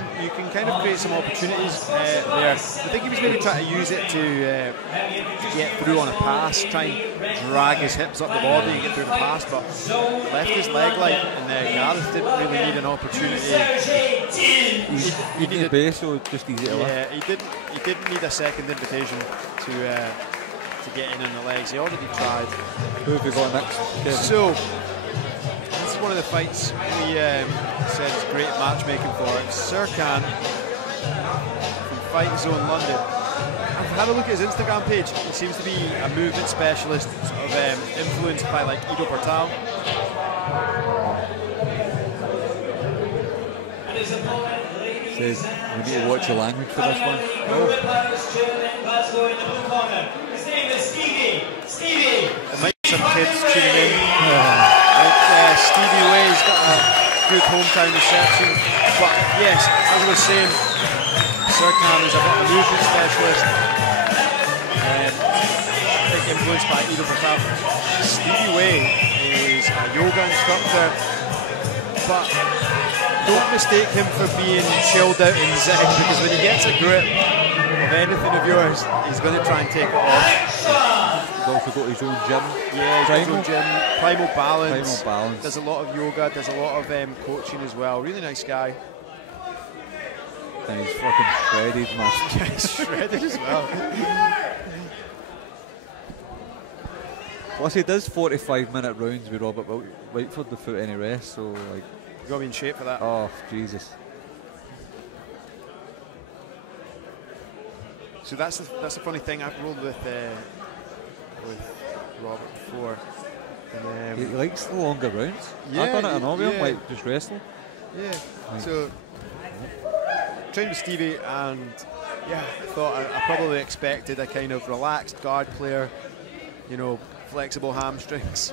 can kind of create some opportunities there. I think he was maybe trying to use it to get through on a pass, try and drag his hips up the body and get through the pass, but left his leg light, and Gareth didn't really need an opportunity. He needed base, so just easy to lift. Yeah, he didn't need a second invitation to get in on the legs. He already tried. Who have we got next? Kevin? So this is one of the fights we said is great matchmaking for. It's Sercan from Fight Zone London. I've had a look at his Instagram page. He seems to be a movement specialist, sort of influenced by like Ido Portal. Says we need to watch the language for this one. His name is Stevie. Stevie. There might be some kids tuning in. Stevie Waye's got a good hometown reception. But yes, as I was saying, Sercan is a bit of a movement specialist. Big influenced by Ido Portal. Stevie Waye is a yoga instructor, but don't mistake him for being chilled out and zen, because when he gets a grip of anything of yours, he's going to try and take it off. He's also got his own gym. Yeah, he's got his own gym. Primal Balance. Primal Balance. Does a lot of yoga, does a lot of coaching as well. Really nice guy. And he's fucking shredded, man. Yeah, he's shredded as well. Plus he does 45-minute rounds with Robert Whiteford without any rest, so like... You got to be in shape for that. Oh, Jesus. So that's the funny thing. I've rolled with Robert before. And, he likes the longer rounds. Yeah, I've done it in all of them, yeah. like just wrestling. Yeah. So trained with Stevie, and yeah, I thought I probably expected a kind of relaxed guard player, you know, flexible hamstrings.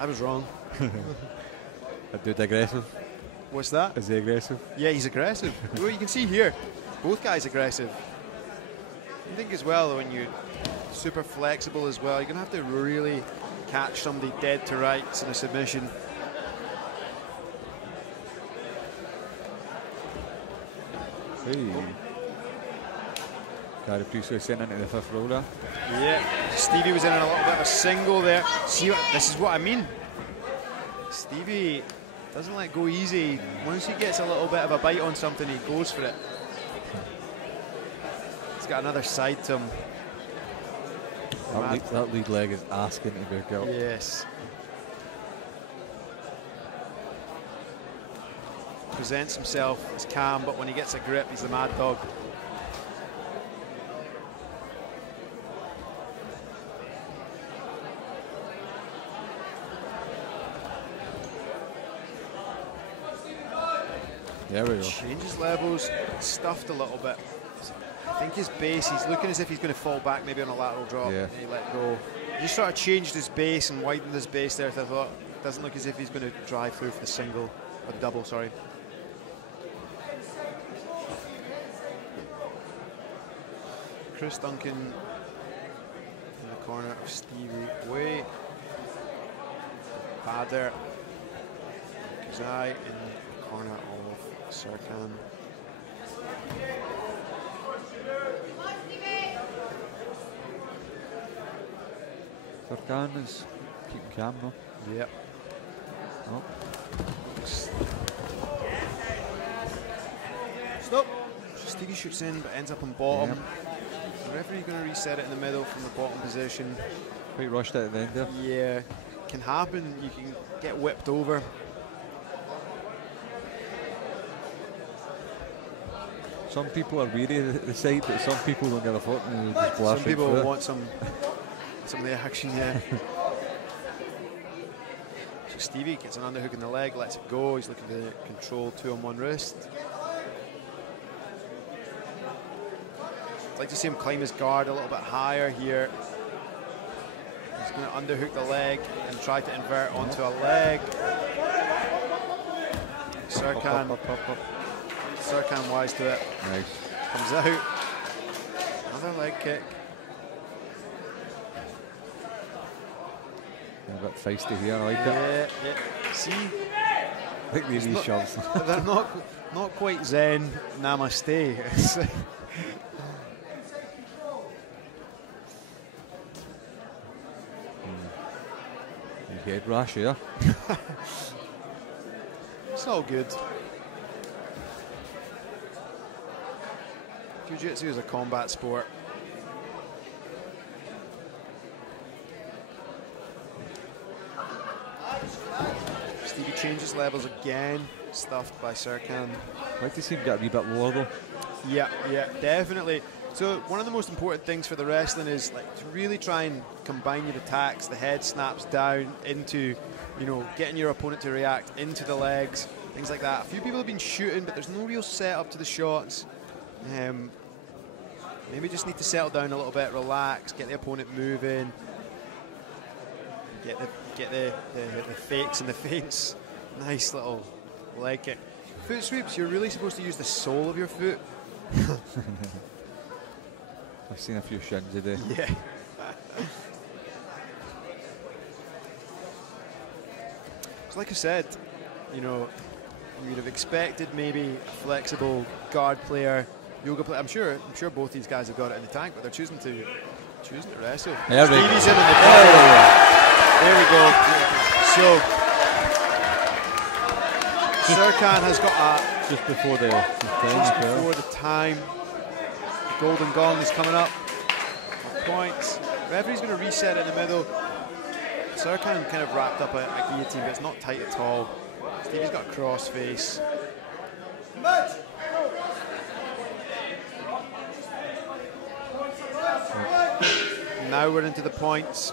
I was wrong. A dude aggressive. What's that? Is he aggressive? Yeah, he's aggressive. Well, you can see here, both guys aggressive. I think as well, when you're super flexible as well, you're going to have to really catch somebody dead to rights in a submission. Hey. Gary Priestley sent into the fifth roller. Yeah, Stevie was in a little bit of a single there. See, this is what I mean. Stevie doesn't let go easy. Once he gets a little bit of a bite on something, he goes for it. He's got another side to him. That lead leg is asking to be out. Yes. Presents himself as calm, but when he gets a grip, he's the mad dog. There we go. Changes levels, stuffed a little bit. I think his base, he's looking as if he's going to fall back maybe on a lateral drop. Yeah. And he let go. He sort of changed his base and widened his base there. So I thought, doesn't look as if he's going to drive through for the single, or double, sorry. Chris Duncan in the corner of Stevie Waye. Bader Kazai in the corner of Sercan. Sercan is keeping calm though. Yep. Oh. Stop. Stevie shoots in but ends up on bottom. Yep. The referee going to reset it in the middle from the bottom position. Quite rushed at the end there. Yeah, can happen. You can get whipped over. Some people are weary of the side, but some people don't give a fuck and just blast. Some people want some of the action, yeah. So Stevie gets an underhook in the leg, lets it go. He's looking to control 2-on-1 wrist. I'd like to see him climb his guard a little bit higher here. He's going to underhook the leg and try to invert onto a leg. Sercan. Sercan wise to it. Nice. Comes out. Another leg kick. A bit feisty here, I like it. Yeah. See? Like these wee shoves. They're not quite Zen namaste. Head rash here. It's all good. Jiu-jitsu is a combat sport. Stevie changes levels again, stuffed by Sercan. I'd like to see him get a wee bit lower though. Yeah, definitely. So one of the most important things for the wrestling is like to really try and combine your attacks. The head snaps down into, you know, getting your opponent to react into the legs, things like that. A few people have been shooting, but there's no real setup to the shots. Maybe just need to settle down a little bit, relax, get the opponent moving, get the fakes and the feints. Nice little leg kick. Foot sweeps, you're really supposed to use the sole of your foot. I've seen a few shins today. Yeah. So like I said, you know, you'd have expected maybe a flexible guard player, yoga player. I'm sure both these guys have got it in the tank, but they're choosing to wrestle. There we Stevie's go. in the tank. There we go. So Sercan has got a just before the time. The golden gong is coming up. Points. Referee's going to reset in the middle. Sercan kind of wrapped up a guillotine, but it's not tight at all. Stevie's got a cross face. Now we're into the points.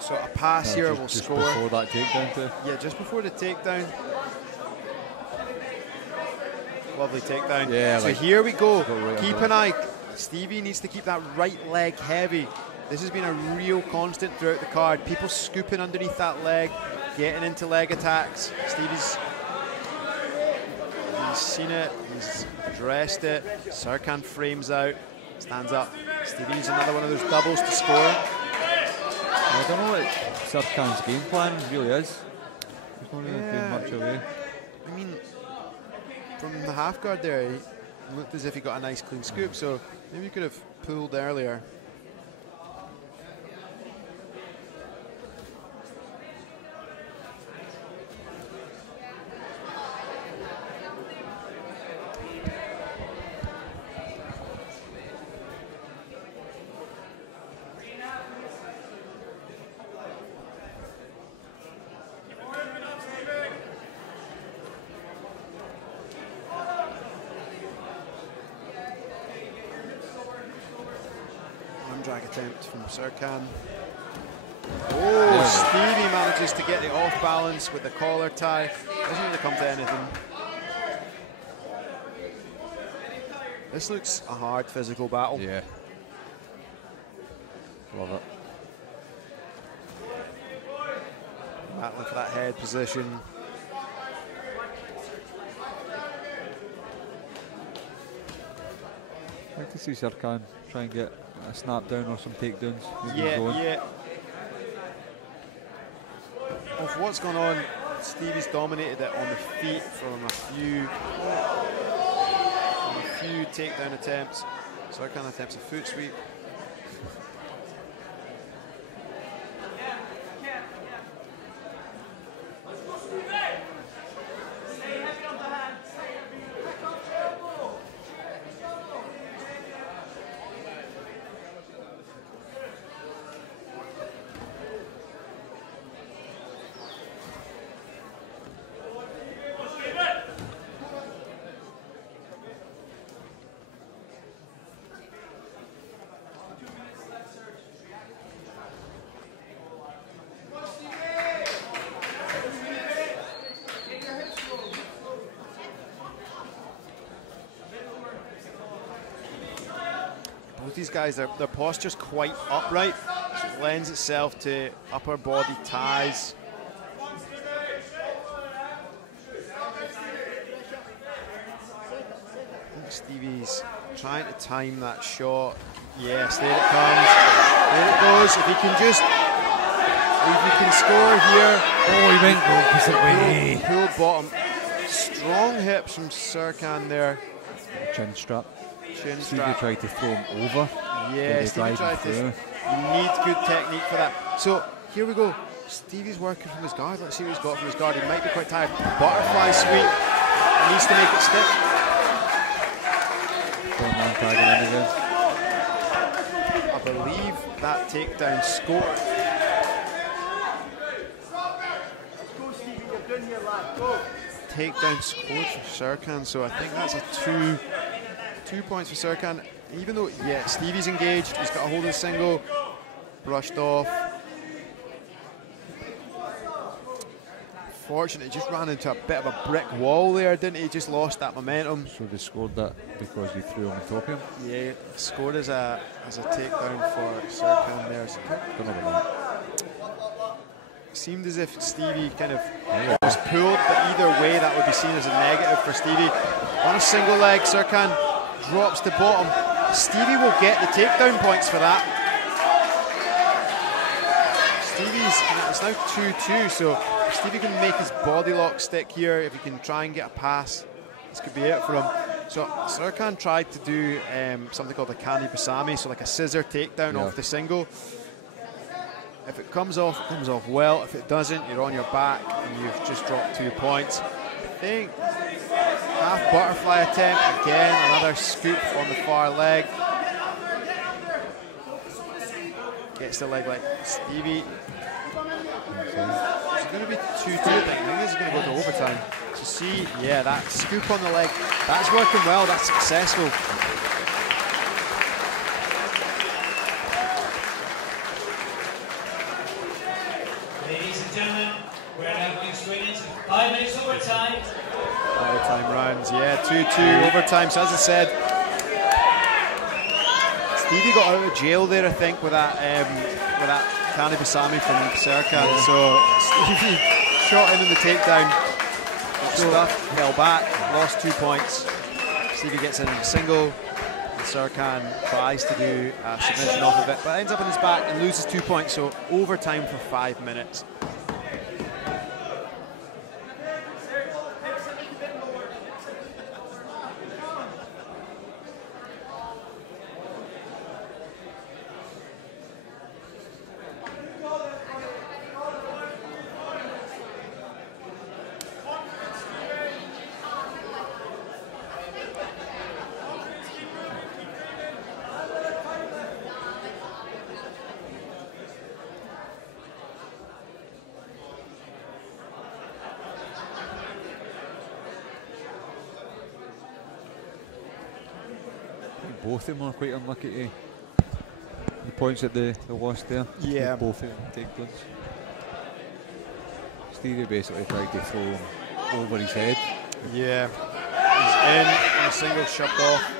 So a pass here will just score. Before that takedown too. Yeah, just before the takedown. Lovely takedown. Yeah, so like, here we go. Right Keep an eye. Stevie needs to keep that right leg heavy. This has been a real constant throughout the card. People scooping underneath that leg, getting into leg attacks. Stevie's seen it, he's addressed it. Sercan frames out, stands up. Stevie needs another one of those doubles to score. I don't know what Sercan's game plan really is. He's not really doing much away. I mean, from the half guard there, he looked as if he got a nice clean scoop, so maybe he could have pulled earlier. Drag attempt from Sercan. Oh, Stevie manages to get it off balance with the collar tie. Doesn't really come to anything. This looks a hard physical battle. Yeah. Love it. Battling for that head position. I'd like to see Sercan try and get a snap down or some takedowns. Yeah. Of what's going on, Stevie's dominated it on the feet from a few takedown attempts. Sercan attempts a foot sweep. These guys, their posture's quite upright, so it lends itself to upper body ties. I think Stevie's trying to time that shot. Yes, there it comes. There it goes. If he can just If you can score here. Oh, he went opposite way. Pulled bottom. Strong hips from Sercan there. Chin strap. Chin Stevie strap. tried to throw him over. Yeah, Stevie tried to. You need good technique for that. So here we go. Stevie's working from his guard. Let's see what he's got from his guard. He might be quite tired. Butterfly sweep. He needs to make it stick. I believe that takedown scored. Takedown scored for Sercan, so I think that's a two points for Sercan. Even though, yeah, Stevie's engaged, he's got a hold of the single, brushed off. Fortunately, just ran into a bit of a brick wall there, didn't he? Just lost that momentum. So they scored that because he threw on the top of him? Yeah, scored as a takedown for Sercan there. Don't know about that. Seemed as if Stevie kind of was pulled, but either way that would be seen as a negative for Stevie. On a single leg, Sercan drops to bottom. Stevie will get the takedown points for that. It's now 2-2, so if Stevie can make his body lock stick here, if he can try and get a pass, this could be it for him. So Sercan tried to do something called a Kani Basami, so like a scissor takedown off the single. If it comes off, it comes off well. If it doesn't, you're on your back and you've just dropped 2 points. I think half butterfly attempt again, another scoop on the far leg. Gets the leg like Stevie. It's going to be 2-2, I think. This is going to go to overtime. So see, yeah, that scoop on the leg, that's working well, that's successful. Ladies and gentlemen, we're now going straight into 5 minutes overtime. Overtime rounds, yeah, 2-2 overtime. So as I said, Stevie got out of jail there, I think, with that Kani Basami from Sercan. So Stevie shot him in the takedown. Stuff, fell back, lost 2 points. Stevie gets in a single, and Sercan tries to do a submission off of it, but ends up on his back and loses 2 points. So overtime for 5 minutes. Both of them are quite unlucky to the points that they lost there. Yeah. Both of them takedowns. Stevie basically tried to throw him over his head. Yeah, he's in on a single, shoved off.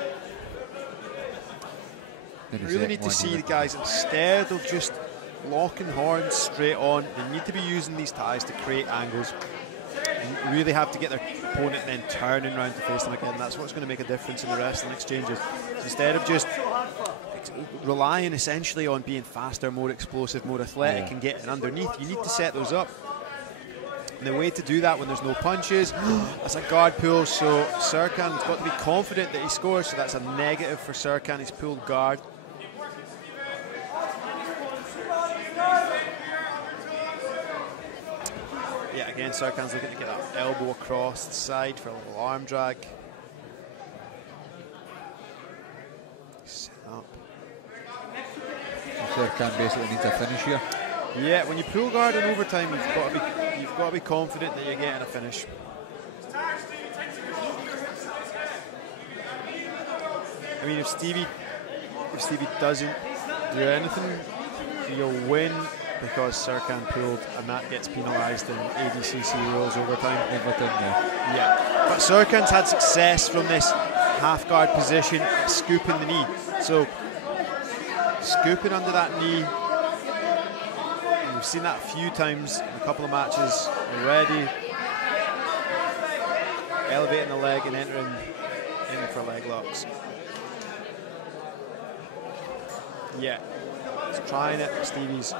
You really need to see the guys, instead of just locking horns straight on, they need to be using these ties to create angles. And really have to get their opponent then turning around to face them again. That's what's going to make a difference in the wrestling exchanges. So instead of just relying essentially on being faster, more explosive, more athletic and getting underneath, you need to set those up. And the way to do that when there's no punches, that's a guard pull, so Sercan's got to be confident that he scores, so that's a negative for Sercan, he's pulled guard. Yeah, again, Sercan's looking to get that elbow across the side for a little arm drag. Set up. Sercan basically needs a finish here. Yeah, when you pull guard in overtime, you've got to be confident that you're getting a finish. I mean, if Stevie doesn't do anything, you'll win because Sercan pulled, and that gets penalised in ADCC rules overtime. Yeah. But Sercan's had success from this half guard position, scooping the knee. So scooping under that knee. We've seen that a few times in a couple of matches already. Elevating the leg and entering in for leg locks. Yeah, he's trying it. Stevie's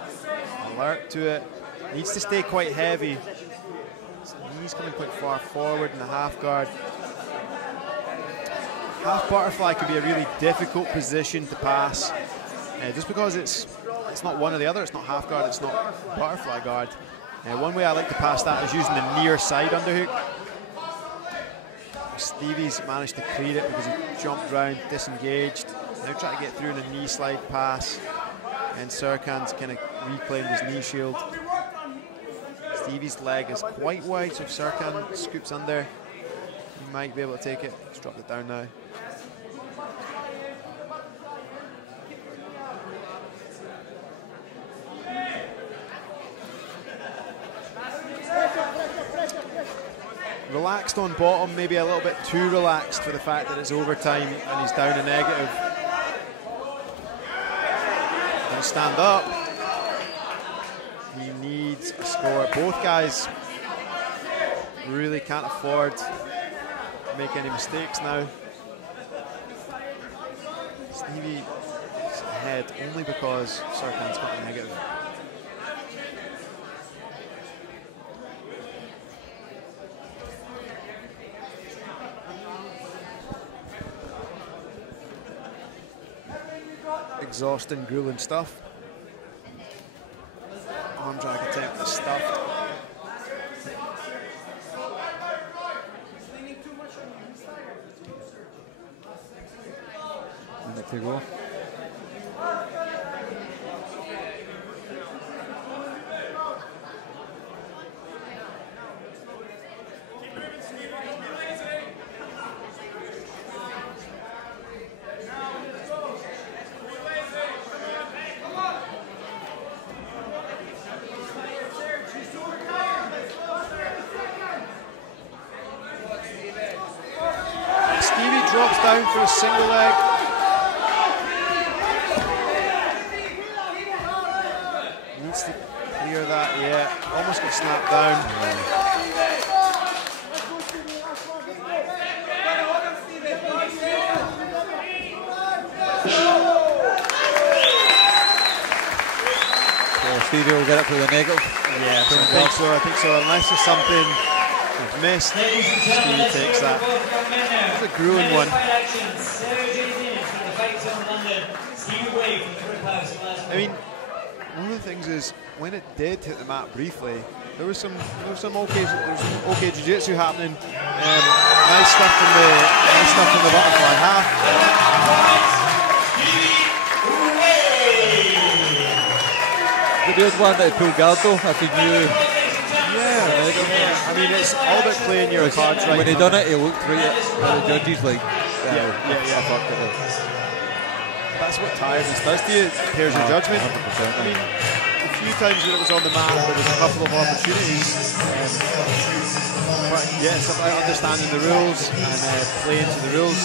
alert to it. Needs to stay quite heavy. So knees coming quite far forward in the half guard. Half butterfly could be a really difficult position to pass, just because it's not one or the other. It's not half guard, it's not butterfly guard. One way I like to pass that is using the near side underhook. Stevie's managed to clear it because he jumped round, disengaged. Now trying to get through in a knee slide pass, and Sercan's kind of reclaimed his knee shield. Stevie's leg is quite wide, so if Sercan scoops under, he might be able to take it. He's dropped it down now. Relaxed on bottom, maybe a little bit too relaxed for the fact that it's overtime and he's down a negative. Gonna stand up. He needs a score. Both guys really can't afford to make any mistakes now. Stevie's ahead only because Sercan's got a negative. Exhausting, grueling stuff. Arm drag attempt is stuffed. Minute to go. Drops down for a single leg. Needs to clear that, yeah. Almost got snapped down. So Stevie will get up to the negative. Yeah, I think so. Unless there's something we've missed, Stevie takes that. It's a grueling one. I mean, one of the things is when it did hit the mat briefly, there was some okay jiu-jitsu happening. Nice stuff from the butterfly half. The good one that pulled guard though, if he knew. Yeah, I mean, it's all about playing your cards right. When he done it, he looked right at the judges like, That's what tiredness does to you. It pairs your judgment. 100%. I mean, a few times when it was on the mat, there was a couple of opportunities. But yeah, it's about understanding the rules and playing to the rules.